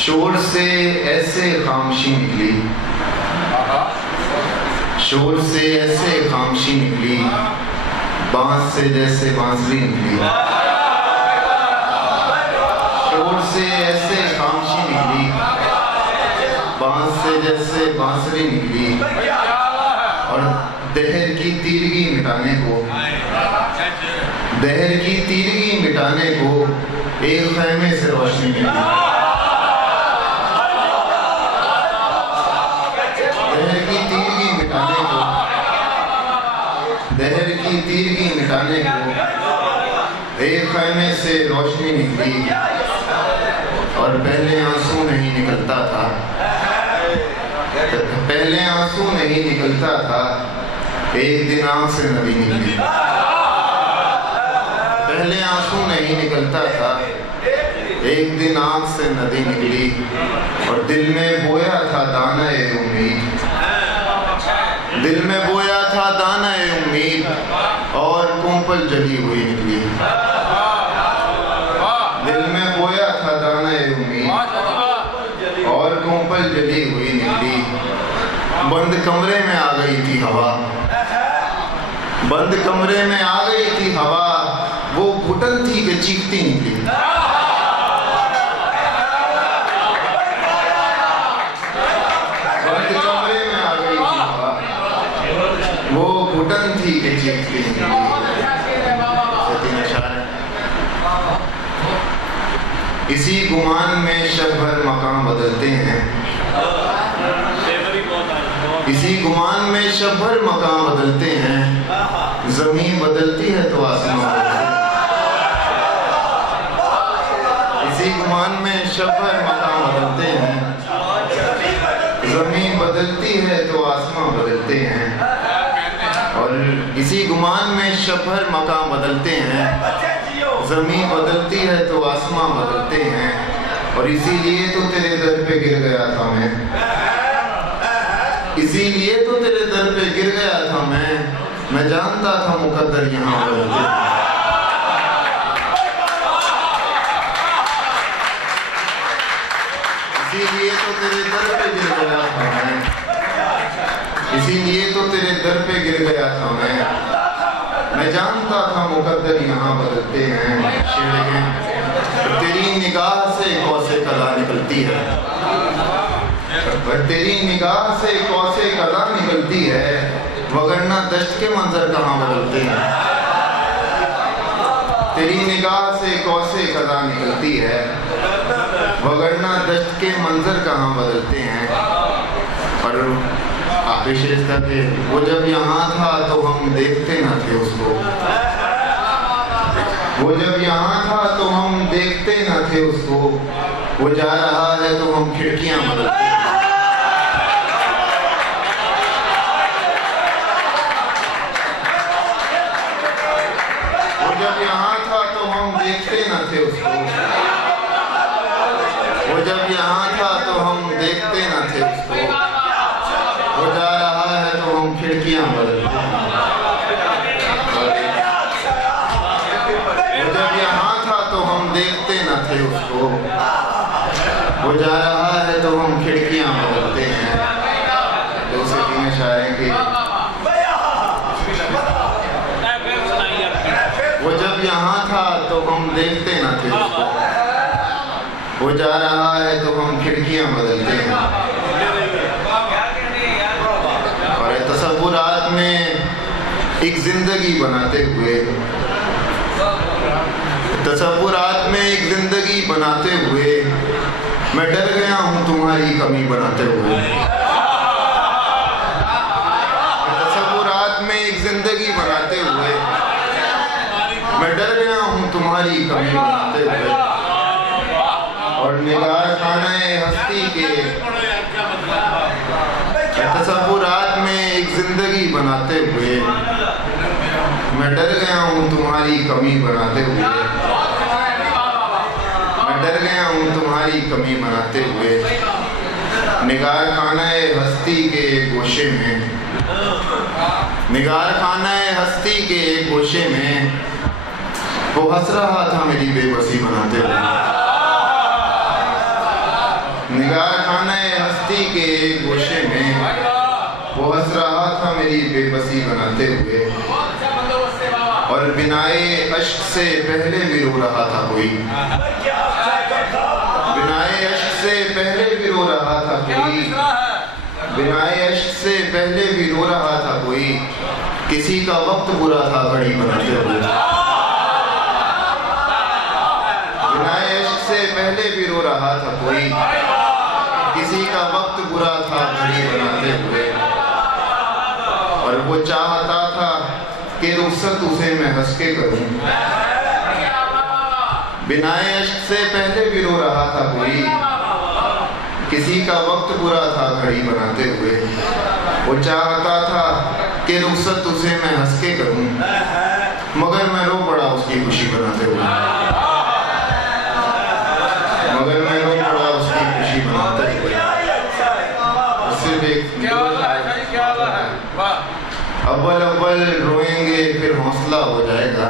शोर से ऐसे खामोशी निकली, शोर से ऐसे खामोशी निकली, बांस से जैसे बांसुरी निकली। शोर से ऐसे खामोशी निकली, बांस से जैसे बांसुरी निकली। और दहर की तीरगी मिटाने को, दहर की तीरगी मिटाने को एक खैमे से रोशनी मिली। दहर की तीरगी मिटाने को, दहर की तीरगी मिटाने को एक खैमे से रोशनी निकली। और पहले आंसू नहीं निकलता था, पहले आंसू नहीं निकलता था, एक दिन आंख से नदी निकली। पहले आंसू नहीं निकलता था, एक दिन आंख से नदी निकली। और दिल में बोया था दाना ए उम्मीद, दिल में बोया था दाना ए उम्मीद, और कुंपल जली हुई निकली। दिल में बोया था दाना ए उम्मीद, और कुंपल जली हुई निकली। बंद कमरे में आ गई थी हवा, बंद कमरे में आ गई थी हवा, वो घुटन थी कि चीखती निकली। बंद कमरे में आ गई थी हवा, वो घुटन थी कि चीखती निकली। इसी गुमान में शब भर मकाम बदलते हैं, इसी गुमान में शब भर मकाम बदलते हैं। जमीन बदलती है तो आसमान बदलते हैं। इसी गुमान में शब भर मकाम बदलते हैं, जमीन बदलती है तो आसमान बदलते हैं। और इसी गुमान में शब भर मकाम बदलते हैं, जमीन बदलती है तो आसमान बदलते हैं। और इसीलिए तो तेरे दर पे गिर गया था मैं, इसीलिए तो तेरे दर पे गिर गया था मैं जानता था मुकद्दर यहाँ बदलते। इसीलिए तो तेरे दर पे गिर गया था मैं, इसीलिए तो तेरे दर पे गिर गया था मैं जानता था मुकद्दर यहाँ बदलते हैं। तेरी निगाह से कौसे कला निकलती है, तेरी निगाह से कौसे कला निकलती है, वगरना दश्त के मंजर कहाँ बदलते हैं। तेरी निगाह से कौसे कला निकलती है, वगरना दश्त के मंजर कहाँ बदलते हैं। और आखिरी शेर था कि वो जब यहाँ था तो हम देखते न थे उसको, वो जब यहाँ था तो हम देखते न थे उसको, वो जा रहा है तो हम खिड़कियां बदलते हैं। वो जब यहाँ था तो हम देखते न थे उसको, वो जब यहाँ था तो हम देखते न थे उसको, वो जा रहा है तो हम खिड़कियां बदलते हैं। वो जब यहाँ था तो हम देखते न थे उसको, वो जा रहा है तो हम खिड़कियां बदलते हैं। दो से तीन शायरी की। वो जब यहाँ था तो हम देखते न थे उसको, वो जा रहा है तो हम खिड़कियां बदलते हैं। और तसव्वुरात में एक जिंदगी बनाते हुए, तसव्वुरात में एक जिंदगी बनाते हुए, मैं डर गया हूँ तुम्हारी कमी बनाते हुए। तसव्वुरात में एक जिंदगी बनाते हुए, मैं डर गया हूँ तुम्हारी कमी बनाते हुए। और निगार खाने हस्ती के, तसव्वुरात में एक जिंदगी बनाते हुए, मैं डर गया हूँ तुम्हारी कमी बनाते हुए। मैं डर गया हूँ तुम्हारी कमी बनाते हुए। निगार खाने हस्ती के गोशे में, निगार खाने हस्ती के गोशे में, वो हंस रहा था मेरी बेबसी बनाते हुए। निगार खाना हस्ती के एक गोशे में वो हंस रहा था मेरी बेबसी बनाते हुए, और बिनाए अश्क से पहले भी रो रहा था कोई, बिनाए अश्क से पहले भी रो रहा था कोई, बिनाए अश्क से पहले भी रो रहा था कोई, किसी का वक्त बुरा था घड़ी बनाते हुए, बिनाए अश्क से पहले भी रो रहा था कोई, किसी का वक्त बुरा था घड़ी बनाते हुए, और वो चाहता था कि रुखसत उसे मैं हंस के करूं, बिनाए अश्क से पहले भी रो रहा था कोई, किसी का वक्त बुरा था घड़ी बनाते हुए, वो चाहता था कि रुखसत उसे मैं हंस के करूं, मगर मैं रो पड़ा उसकी खुशी बनाते हुए, मगर मैं रो पड़ा उसकी खुशी बनाते हुए। सिर्फ एक अव्वल अव्वल रोएंगे फिर हौसला हो जाएगा,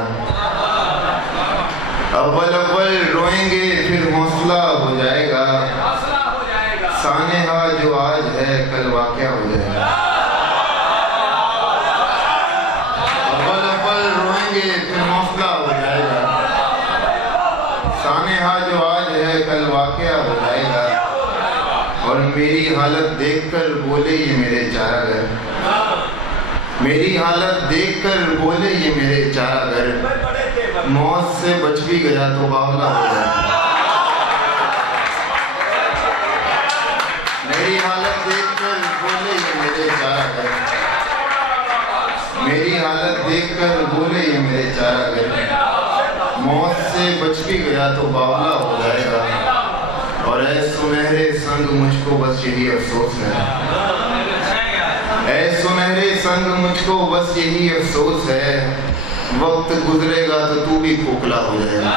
अव्वल अव्वल रोएंगे फिर हौसला हो जाएगा, सानेहा जो आज है कल वाक़या हो जाएगा, अव्वल अव्वल रोएंगे फिर हौसला हो जाएगा, सानेहा जो आज है कल वाक़या हो जाएगा, और मेरी हालत देखकर बोले ये मेरे चारागर, मेरी हालत देखकर बोले ये मेरे चारागर, मौत से बच भी गया तो बावला हो जाएगा, मेरी हालत देखकर बोले ये मेरे चारागर, मेरी हालत देखकर बोले ये मेरे चारागर, मौत से बच भी गया तो बावला हो जाएगा, और ऐ सुनहरे संग मुझको बस यही अफसोस है, ऐ सुनहरे संग मुझको बस यही अफसोस है, वक्त गुजरेगा तो तू भी खोखला हो जाएगा।